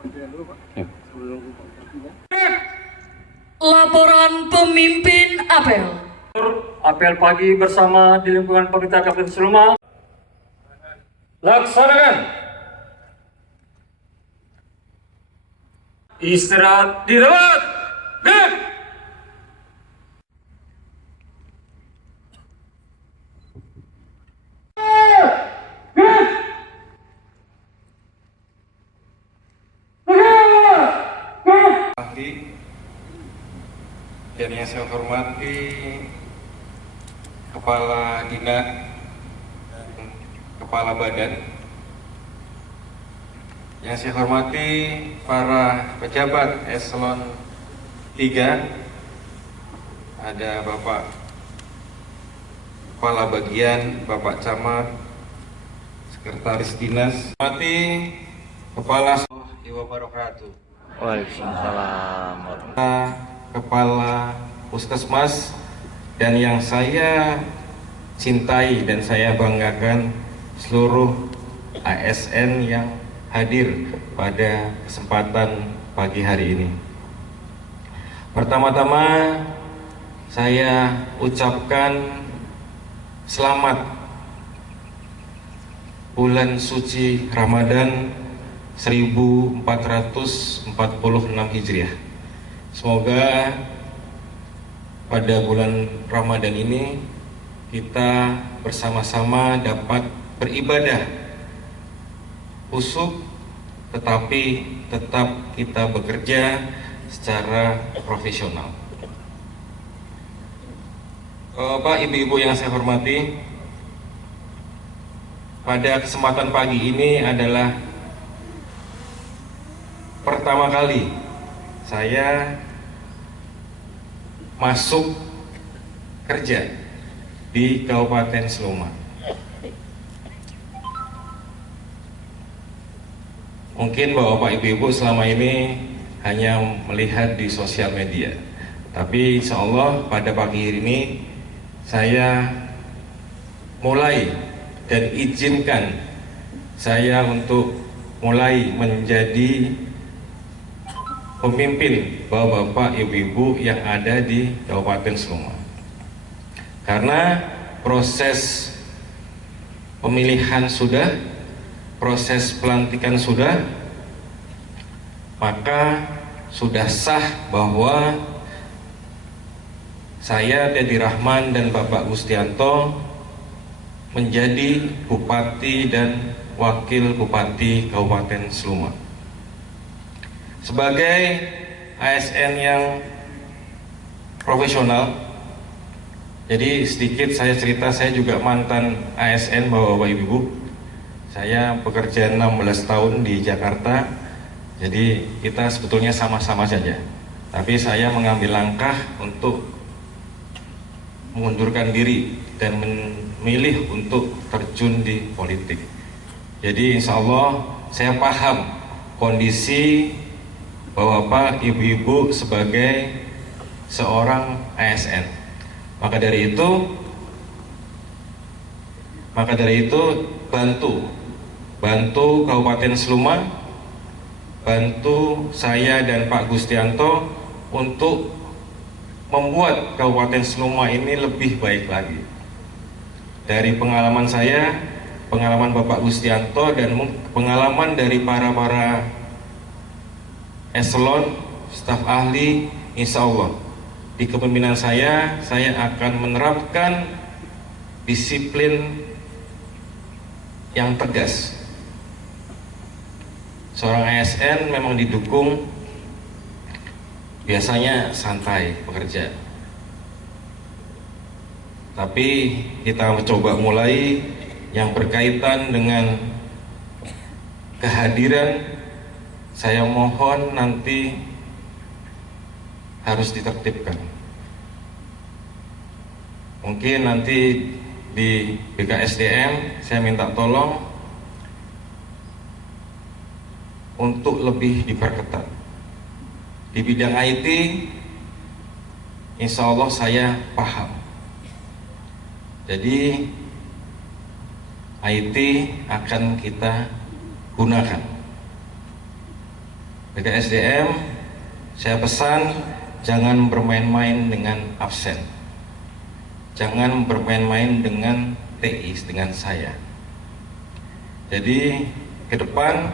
Ya. Laporan pemimpin apel. Apel pagi bersama di lingkungan pemerintah Kabupaten Seluma. Laksanakan. Istirahat di tempat. Gerak. Dan yang saya hormati Kepala Dinas dan Kepala Badan, yang saya hormati para pejabat eselon 3, ada Bapak Kepala Bagian, Bapak Camat, Sekretaris Dinas, hormati Kepala Wabarakatuh, Waalaikumsalam. Kepala Puskesmas, dan yang saya cintai dan saya banggakan seluruh ASN yang hadir pada kesempatan pagi hari ini. Pertama-tama saya ucapkan selamat bulan suci Ramadan 1446 Hijriah. Semoga pada bulan Ramadan ini kita bersama-sama dapat beribadah khusyuk, tetapi tetap kita bekerja secara profesional. Bapak, Ibu-ibu yang saya hormati, pada kesempatan pagi ini adalah pertama kali saya masuk kerja di Kabupaten Seluma. Mungkin Bapak Ibu selama ini hanya melihat di sosial media, tapi insya Allah pada pagi ini saya mulai dan izinkan saya untuk mulai menjadi pemimpin Bapak Ibu yang ada di Kabupaten Seluma. Karena proses pemilihan sudah, proses pelantikan sudah, maka sudah sah bahwa saya Dedi Rahman dan Bapak Gustianto menjadi Bupati dan Wakil Bupati Kabupaten Seluma. Sebagai ASN yang profesional, jadi sedikit saya cerita, saya juga mantan ASN Bapak Ibu. Saya bekerja 16 tahun di Jakarta, jadi kita sebetulnya sama-sama saja. Tapi saya mengambil langkah untuk mengundurkan diri dan memilih untuk terjun di politik. Jadi insya Allah saya paham kondisi Bapak, Ibu-ibu sebagai seorang ASN. Maka dari itu bantu Kabupaten Seluma, bantu saya dan Pak Gustianto untuk membuat Kabupaten Seluma ini lebih baik lagi. Dari pengalaman saya, pengalaman Bapak Gustianto, dan pengalaman dari para eselon, staf ahli, insya Allah di kepemimpinan saya akan menerapkan disiplin yang tegas. Seorang ASN memang didukung biasanya santai bekerja, tapi kita mencoba mulai yang berkaitan dengan kehadiran. Saya mohon nanti harus ditertibkan. Mungkin nanti di BKSDM saya minta tolong untuk lebih diperketat. Di bidang IT, insya Allah saya paham. Jadi IT akan kita gunakan. BKSDM, saya pesan jangan bermain-main dengan absen, jangan bermain-main dengan TI, dengan saya. Jadi ke depan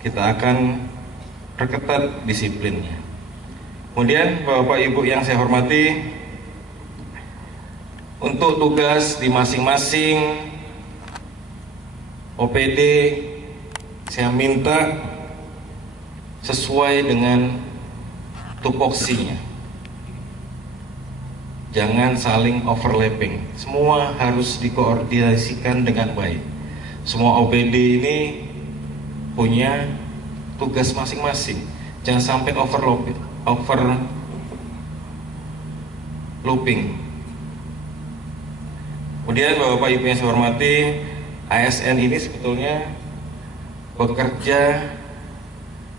kita akan perketat disiplinnya. Kemudian Bapak Ibu yang saya hormati, untuk tugas di masing-masing OPD saya minta sesuai dengan tupoksinya. Jangan saling overlapping. Semua harus dikoordinasikan dengan baik. Semua OPD ini punya tugas masing-masing. Jangan sampai overlooping. Kemudian Bapak Ibu yang saya hormati, ASN ini sebetulnya bekerja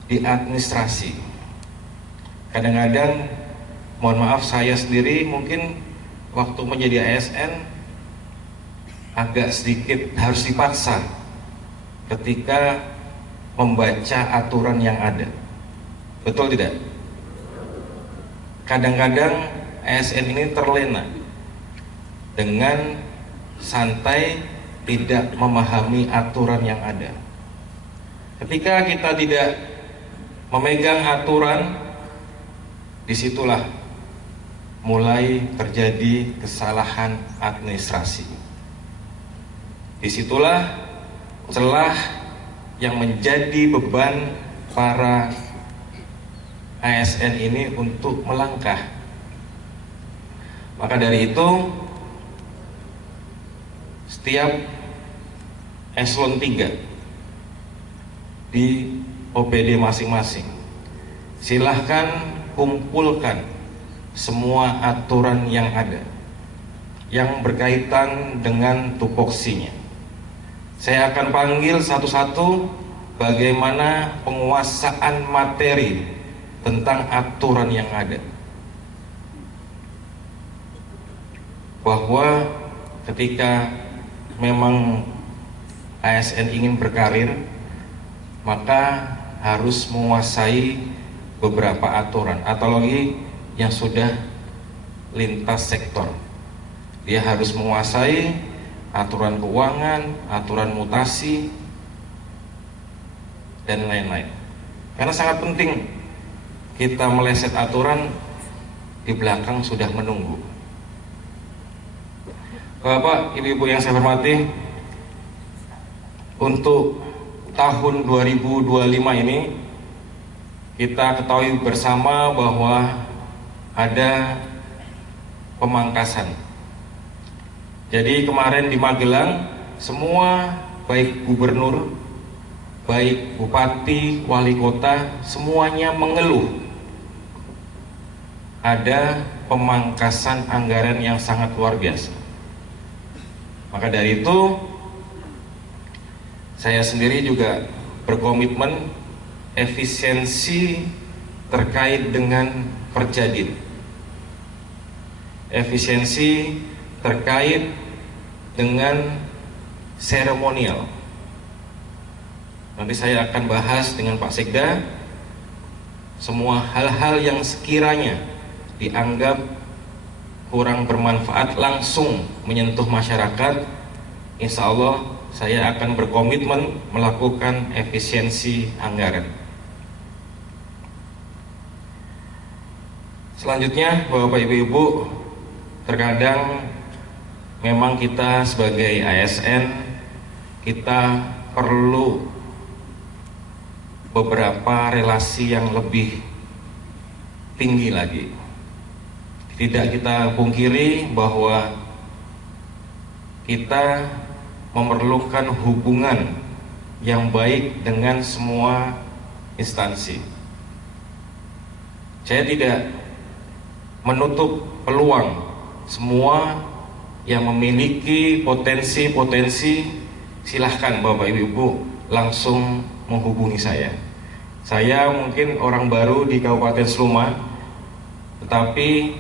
di administrasi. Kadang-kadang, mohon maaf, saya sendiri mungkin waktu menjadi ASN agak sedikit harus dipaksa ketika membaca aturan yang ada. Betul tidak? Kadang-kadang ASN ini terlena dengan santai, tidak memahami aturan yang ada. Ketika kita tidak memegang aturan, disitulah mulai terjadi kesalahan administrasi. Disitulah celah yang menjadi beban para ASN ini untuk melangkah. Maka dari itu, setiap eselon 3 di OPD masing-masing, silahkan kumpulkan semua aturan yang ada yang berkaitan dengan tupoksinya. Saya akan panggil satu-satu bagaimana penguasaan materi tentang aturan yang ada, bahwa ketika memang ASN ingin berkarir, maka harus menguasai beberapa aturan, atau lagi yang sudah lintas sektor. Dia harus menguasai aturan keuangan, aturan mutasi, dan lain-lain. Karena sangat penting kita meleset aturan, di belakang sudah menunggu. Bapak, Ibu-ibu yang saya hormati, untuk tahun 2025 ini kita ketahui bersama bahwa ada pemangkasan. Jadi kemarin di Magelang, semua baik gubernur, baik bupati, wali kota, semuanya mengeluh ada pemangkasan anggaran yang sangat luar biasa. Maka dari itu, saya sendiri juga berkomitmen efisiensi terkait dengan Perjadin, efisiensi terkait dengan seremonial. Nanti saya akan bahas dengan Pak Sekda semua hal-hal yang sekiranya dianggap kurang bermanfaat langsung menyentuh masyarakat. Insya Allah saya akan berkomitmen melakukan efisiensi anggaran. Selanjutnya, Bapak Ibu, terkadang memang kita sebagai ASN, kita perlu beberapa relasi yang lebih tinggi lagi. Tidak kita pungkiri bahwa kita memerlukan hubungan yang baik dengan semua instansi. Saya tidak menutup peluang semua yang memiliki potensi-potensi, silahkan Bapak Ibu langsung menghubungi saya. Saya mungkin orang baru di Kabupaten Seluma, tetapi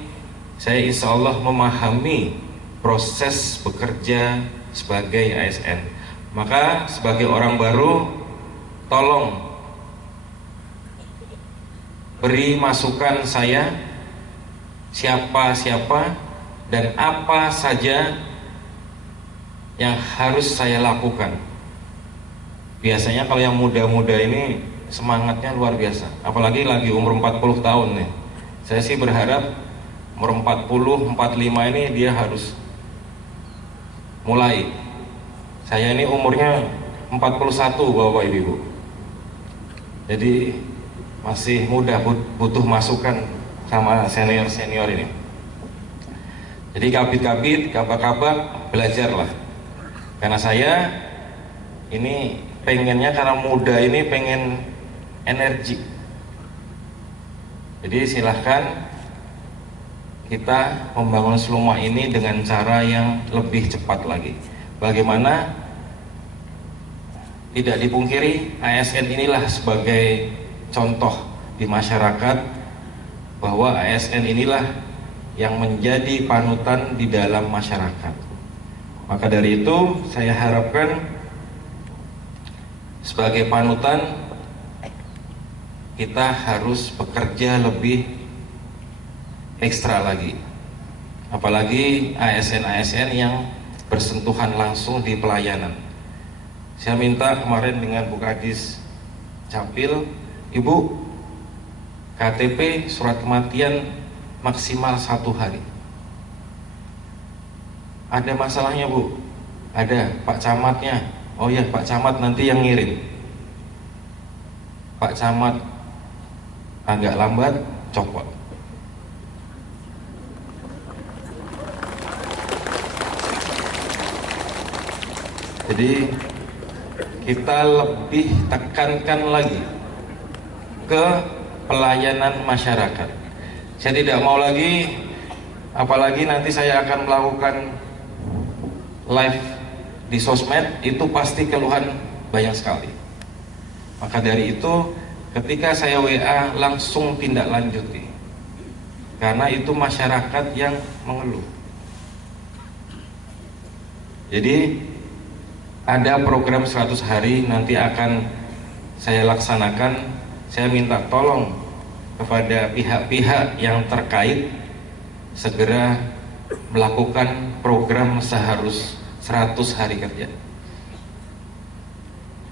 saya insya Allah memahami proses bekerja sebagai ASN. Maka sebagai orang baru, tolong beri masukan saya siapa dan apa saja yang harus saya lakukan. Biasanya kalau yang muda-muda ini semangatnya luar biasa, apalagi lagi umur 40 tahun nih. Saya sih berharap umur 40, 45 ini dia harus mulai. Saya ini umurnya 41 Bapak Ibu. Jadi masih muda, butuh masukan sama senior-senior ini. Jadi kabit-kabit, kabak-kabak, belajarlah. Karena saya ini pengennya, karena muda ini pengen energi. Jadi silahkan kita membangun Seluma ini dengan cara yang lebih cepat lagi. Bagaimana? Tidak dipungkiri, ASN inilah sebagai contoh di masyarakat bahwa ASN inilah yang menjadi panutan di dalam masyarakat. Maka dari itu saya harapkan sebagai panutan kita harus bekerja lebih ekstra lagi, apalagi ASN-ASN yang bersentuhan langsung di pelayanan. Saya minta kemarin dengan Bu Kadis Capil, Ibu, KTP surat kematian maksimal 1 hari. Ada masalahnya Bu? Ada, Pak Camatnya. Oh ya, Pak Camat nanti yang ngirim. Pak Camat agak lambat, copot. Jadi kita lebih tekankan lagi ke pelayanan masyarakat. Saya tidak mau lagi, apalagi nanti saya akan melakukan live di sosmed, itu pasti keluhan banyak sekali. Maka dari itu ketika saya WA langsung tindak lanjuti, karena itu masyarakat yang mengeluh. Jadi ada program 100 hari nanti akan saya laksanakan. Saya minta tolong kepada pihak-pihak yang terkait segera melakukan program seharus 100 hari kerja.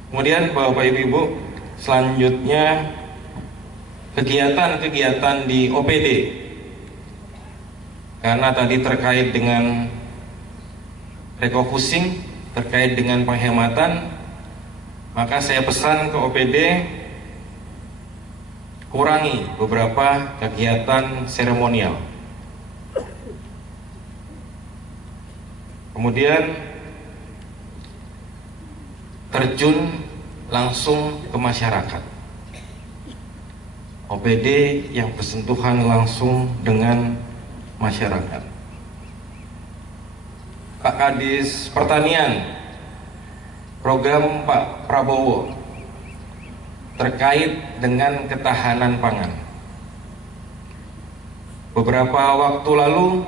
Kemudian Bapak Ibu, selanjutnya kegiatan-kegiatan di OPD. Karena tadi terkait dengan refocusing, terkait dengan penghematan, maka saya pesan ke OPD kurangi beberapa kegiatan seremonial. Kemudian terjun langsung ke masyarakat. OPD yang bersentuhan langsung dengan masyarakat. Pak Kadis Pertanian, program Pak Prabowo terkait dengan ketahanan pangan. Beberapa waktu lalu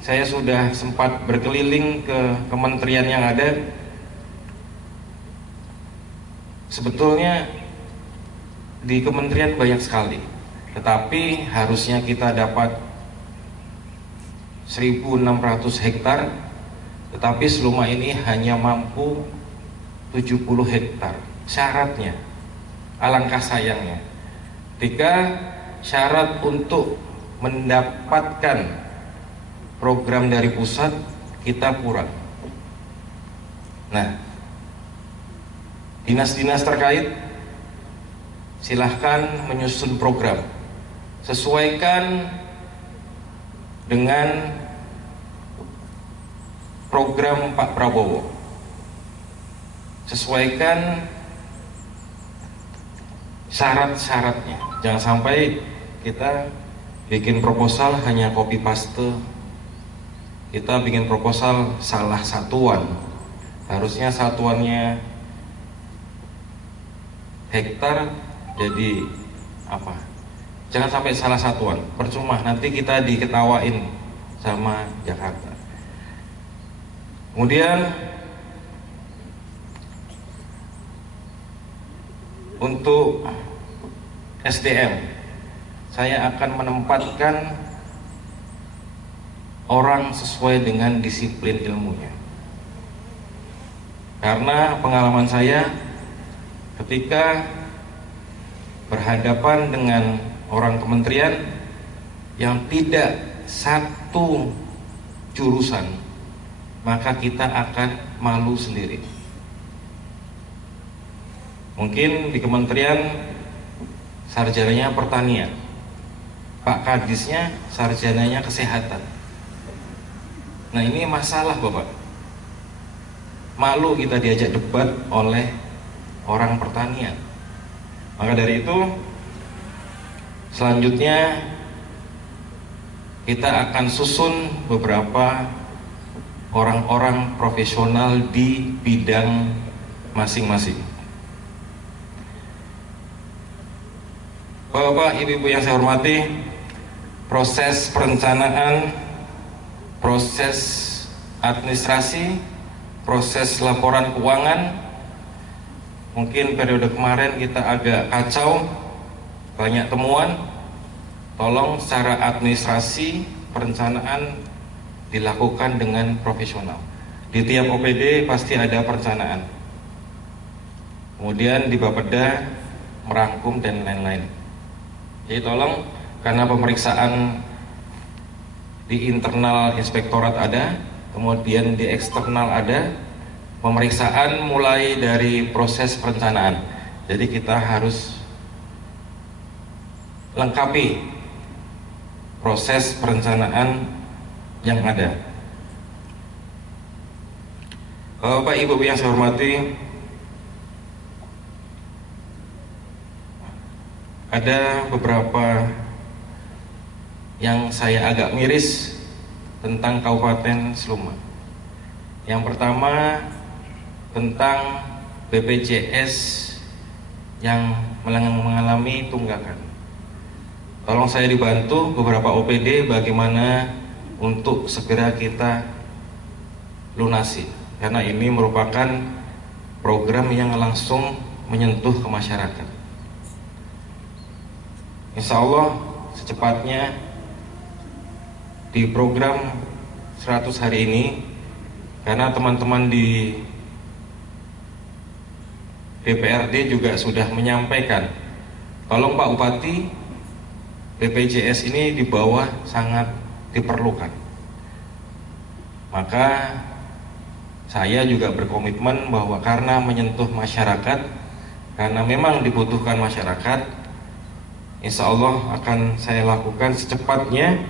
saya sudah sempat berkeliling ke kementerian yang ada. Sebetulnya di kementerian banyak sekali, tetapi harusnya kita dapat 1.600 hektar, tetapi Seluma ini hanya mampu 70 hektar. Syaratnya, alangkah sayangnya, ketika syarat untuk mendapatkan program dari pusat kita kurang. Nah, dinas-dinas terkait silahkan menyusun program, sesuaikan dengan program Pak Prabowo, sesuaikan syarat-syaratnya. Jangan sampai kita bikin proposal hanya copy paste, kita bikin proposal salah satuan. Harusnya satuannya hektar jadi apa? Jangan sampai salah satuan, percuma nanti kita diketawain sama Jakarta. Kemudian untuk SDM, saya akan menempatkan orang sesuai dengan disiplin ilmunya. Karena pengalaman saya ketika berhadapan dengan orang kementerian yang tidak satu jurusan, maka kita akan malu sendiri. Mungkin di kementerian sarjananya pertanian, Pak Kadisnya sarjananya kesehatan. Nah, ini masalah Bapak. Malu kita diajak debat oleh orang pertanian. Maka dari itu, selanjutnya kita akan susun beberapa orang-orang profesional di bidang masing-masing. Bapak, Ibu-ibu yang saya hormati, proses perencanaan, proses administrasi, proses laporan keuangan, mungkin periode kemarin kita agak kacau, banyak temuan. Tolong secara administrasi perencanaan dilakukan dengan profesional. Di tiap OPD pasti ada perencanaan, kemudian di Bapeda merangkum dan lain-lain. Jadi tolong, karena pemeriksaan di internal inspektorat ada, kemudian di eksternal ada, pemeriksaan mulai dari proses perencanaan. Jadi kita harus lengkapi proses perencanaan yang ada. Bapak Ibu yang saya hormati, ada beberapa yang saya agak miris tentang Kabupaten Seluma. Yang pertama tentang BPJS yang mengalami tunggakan. Tolong saya dibantu beberapa OPD bagaimana untuk segera kita lunasi, karena ini merupakan program yang langsung menyentuh ke masyarakat. Insya Allah secepatnya di program 100 hari ini, karena teman-teman di DPRD juga sudah menyampaikan, tolong Pak Bupati, BPJS ini di bawah sangat diperlukan. Maka saya juga berkomitmen bahwa karena menyentuh masyarakat, karena memang dibutuhkan masyarakat, insya Allah akan saya lakukan secepatnya.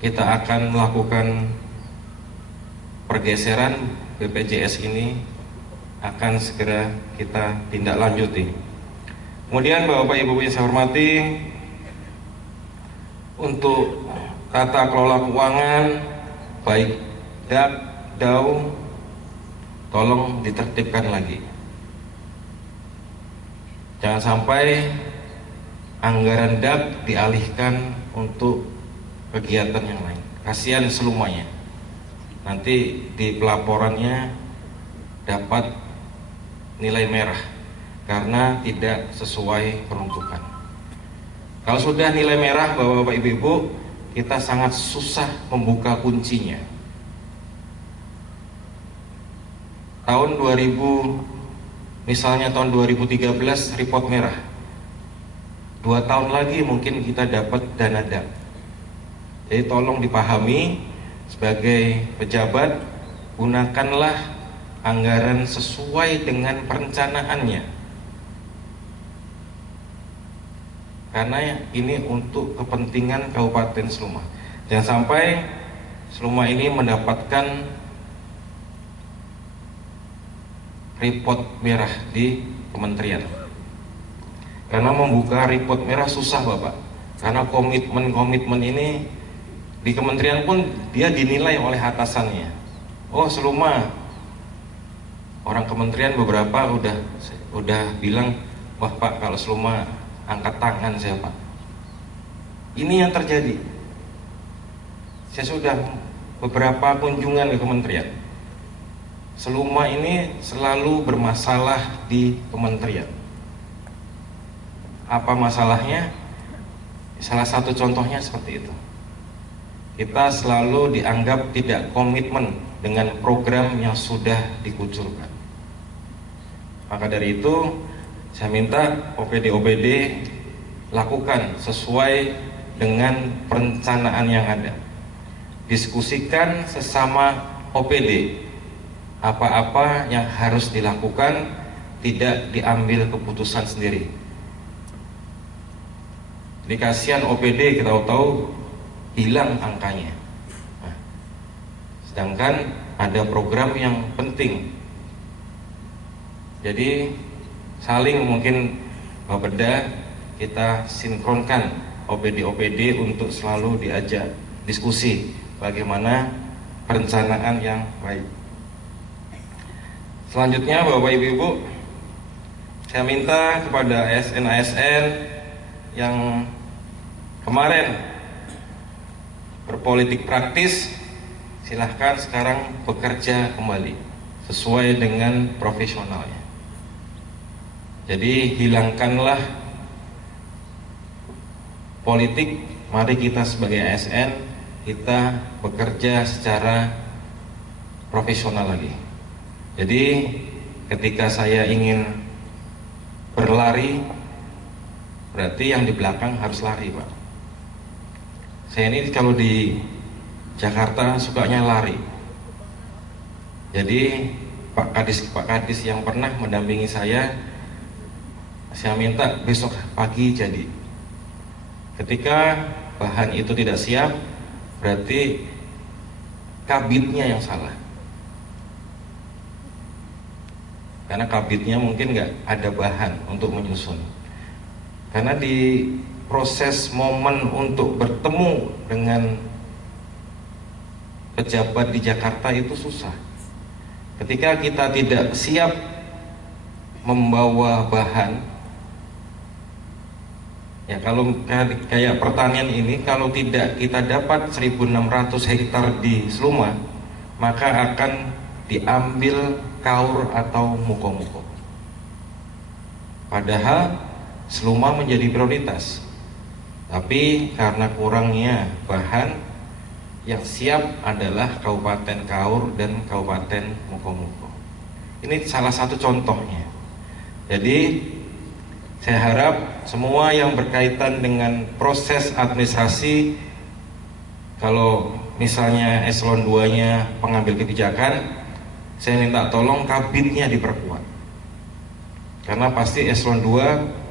Kita akan melakukan pergeseran BPJS ini, akan segera kita tindak lanjuti. Kemudian Bapak Ibu yang saya hormati, untuk tata kelola keuangan baik DAP, DAU, tolong ditertibkan lagi. Jangan sampai anggaran DAP dialihkan untuk kegiatan yang lain. Kasihan Selumanya. Nanti di pelaporannya dapat nilai merah karena tidak sesuai peruntukan. Kalau sudah nilai merah Bapak Ibu, kita sangat susah membuka kuncinya. Tahun 2000, misalnya tahun 2013 report merah, 2 tahun lagi mungkin kita dapat dana DAP. Jadi tolong dipahami, sebagai pejabat gunakanlah anggaran sesuai dengan perencanaannya, karena ini untuk kepentingan Kabupaten Seluma. Jangan sampai Seluma ini mendapatkan report merah di kementerian. Karena membuka report merah susah Bapak, karena komitmen ini di kementerian pun dia dinilai oleh atasannya. Oh Seluma, orang kementerian beberapa udah bilang, wah Pak kalau Seluma angkat tangan saya Pak. Ini yang terjadi. Saya sudah beberapa kunjungan ke kementerian. Seluma ini selalu bermasalah di kementerian. Apa masalahnya? Salah satu contohnya seperti itu. Kita selalu dianggap tidak komitmen dengan program yang sudah dikucurkan. Maka dari itu, saya minta OPD-OPD lakukan sesuai dengan perencanaan yang ada. Diskusikan sesama OPD apa-apa yang harus dilakukan, tidak diambil keputusan sendiri. Jadi kasihan OPD, kita tahu hilang angkanya. Nah, sedangkan ada program yang penting. Jadi saling mungkin Bapeda kita sinkronkan OPD-OPD untuk selalu diajak diskusi bagaimana perencanaan yang baik. Selanjutnya Bapak Ibu, saya minta kepada ASN-ASN yang kemarin berpolitik praktis, silahkan sekarang bekerja kembali sesuai dengan profesionalnya. Jadi hilangkanlah politik, mari kita sebagai ASN kita bekerja secara profesional lagi. Jadi ketika saya ingin berlari, berarti yang di belakang harus lari, Pak. Saya ini kalau di Jakarta sukanya lari. Jadi Pak Kadis yang pernah mendampingi saya minta besok pagi jadi. Ketika bahan itu tidak siap, berarti kabitnya yang salah. Karena kabitnya mungkin nggak ada bahan untuk menyusun. Karena di proses momen untuk bertemu dengan pejabat di Jakarta itu susah. Ketika kita tidak siap membawa bahan, ya kalau kayak pertanian ini, kalau tidak kita dapat 1.600 hektar di Seluma, maka akan diambil kaur atau muko-muko. Padahal Seluma menjadi prioritas. Tapi karena kurangnya bahan, yang siap adalah Kabupaten Kaur dan Kabupaten Muko-Muko. Ini salah satu contohnya. Jadi saya harap semua yang berkaitan dengan proses administrasi, kalau misalnya eselon 2-nya pengambil kebijakan, saya minta tolong kabitnya diperkuat. Karena pasti eselon 2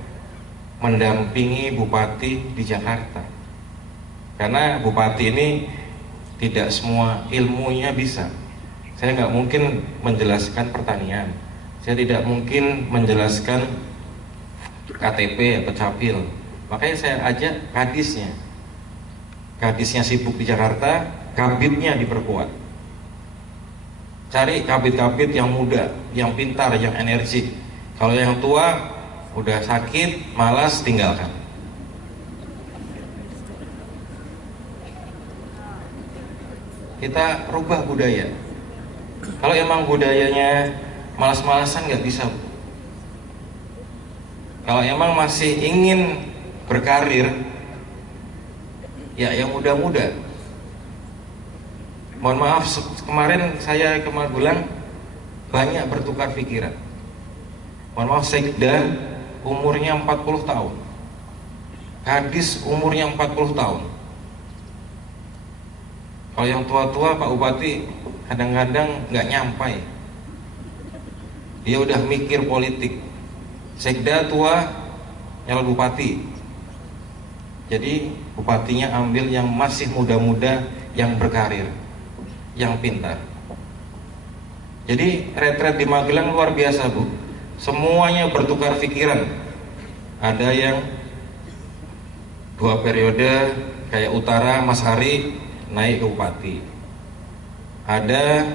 mendampingi bupati di Jakarta. Karena bupati ini tidak semua ilmunya bisa. Saya nggak mungkin menjelaskan pertanian, saya tidak mungkin menjelaskan KTP atau capil. Makanya saya ajak kadisnya. Kadisnya sibuk di Jakarta, kabitnya diperkuat. Cari kabit-kabit yang muda, yang pintar, yang energik. Kalau yang tua udah sakit, malas, tinggalkan. Kita rubah budaya. Kalau emang budayanya malas-malasan nggak bisa. Kalau emang masih ingin berkarir, ya yang muda-muda. Mohon maaf, kemarin saya ke Magelang banyak bertukar pikiran. Mohon maaf, Sekda umurnya 40 tahun, Kadis umurnya 40 tahun. Kalau yang tua-tua Pak Bupati kadang-kadang nggak nyampai. Dia udah mikir politik. Sekda tua, nyalon bupati. Jadi bupatinya ambil yang masih muda-muda, yang berkarir, yang pintar. Jadi retret di Magelang luar biasa, Bu. Semuanya bertukar pikiran. Ada yang 2 periode kayak Utara, Mas Hari naik ke bupati. Ada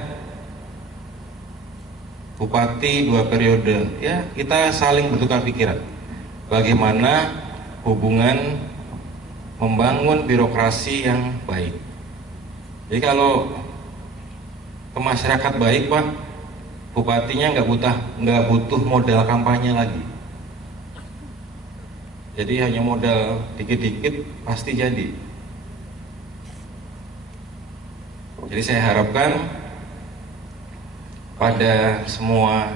bupati 2 periode. Ya, kita saling bertukar pikiran. Bagaimana hubungan membangun birokrasi yang baik. Jadi kalau ke masyarakat baik, Pak, bupatinya nggak butuh modal kampanye lagi. Jadi hanya modal dikit-dikit pasti jadi. Jadi saya harapkan pada semua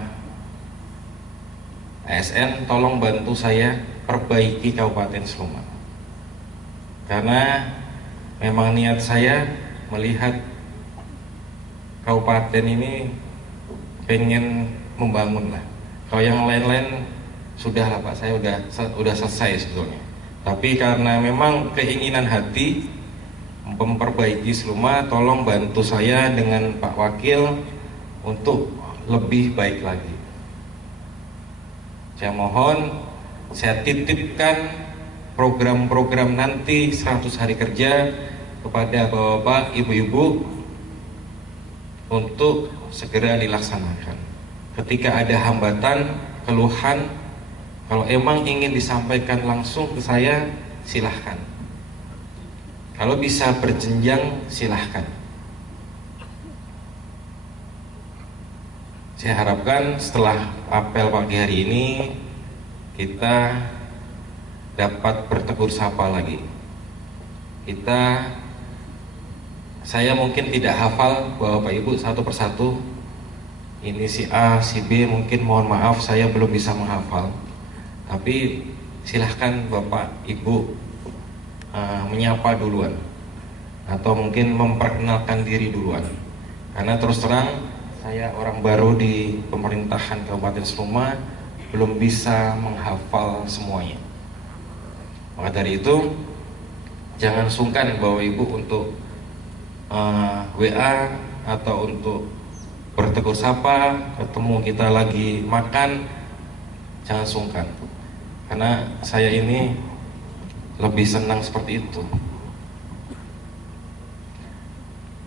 ASN tolong bantu saya perbaiki Kabupaten Sleman. Karena memang niat saya melihat kabupaten ini pengen membangun lah. Kalau yang lain-lain sudah lah Pak, saya udah selesai sebetulnya. Tapi karena memang keinginan hati memperbaiki Sleman, tolong bantu saya dengan Pak Wakil untuk lebih baik lagi. Saya mohon, saya titipkan program-program nanti 100 hari kerja kepada Bapak-Bapak, Ibu-Ibu untuk segera dilaksanakan. Ketika ada hambatan, keluhan, kalau emang ingin disampaikan langsung ke saya, silahkan. Kalau bisa berjenjang, silahkan. Saya harapkan setelah apel pagi hari ini kita dapat bertegur sapa lagi. Saya mungkin tidak hafal Bapak Ibu satu persatu. Ini si A, si B, mungkin mohon maaf saya belum bisa menghafal. Tapi silahkan Bapak Ibu menyapa duluan, atau mungkin memperkenalkan diri duluan. Karena terus terang saya orang baru di pemerintahan Kabupaten Sleman, belum bisa menghafal semuanya. Maka dari itu jangan sungkan Bapak Ibu untuk WA atau untuk bertegur sapa, ketemu kita lagi makan, jangan sungkan. Karena saya ini lebih senang seperti itu.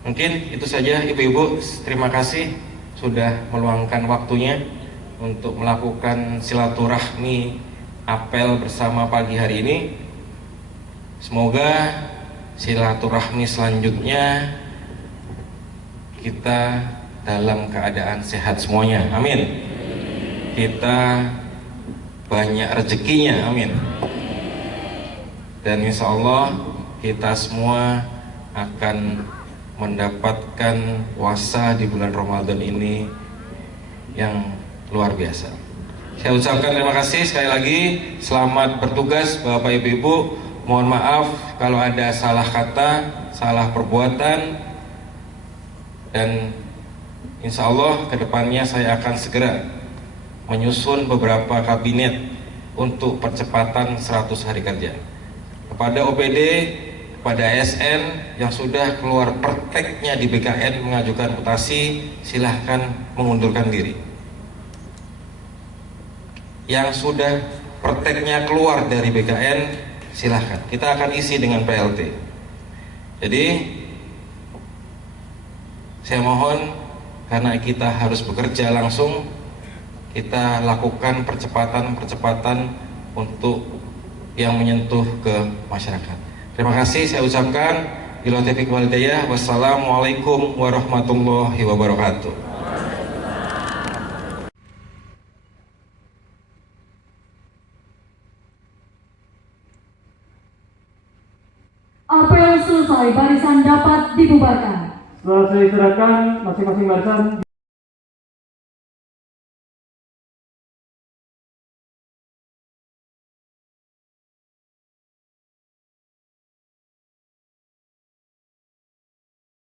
Mungkin itu saja Ibu-Ibu, terima kasih sudah meluangkan waktunya untuk melakukan silaturahmi apel bersama pagi hari ini. Semoga silaturahmi selanjutnya kita dalam keadaan sehat semuanya, amin. Kita banyak rezekinya, amin. Dan insya Allah kita semua akan mendapatkan puasa di bulan Ramadan ini yang luar biasa. Saya ucapkan terima kasih sekali lagi. Selamat bertugas Bapak Ibu-Ibu. Mohon maaf kalau ada salah kata, salah perbuatan. Dan insya Allah kedepannya saya akan segera menyusun beberapa kabinet untuk percepatan 100 hari kerja. Kepada OPD, pada ASN yang sudah keluar prakteknya di BKN mengajukan mutasi, silahkan mengundurkan diri. Yang sudah prakteknya keluar dari BKN, silahkan. Kita akan isi dengan PLT. Jadi saya mohon, karena kita harus bekerja langsung, kita lakukan percepatan untuk yang menyentuh ke masyarakat. Terima kasih saya ucapkan. Bila taufiq wal hidayah. Wassalamualaikum warahmatullahi wabarakatuh. Apel selesai, barisan dapat dibubarkan. Setelah saya serahkan masing-masing barisan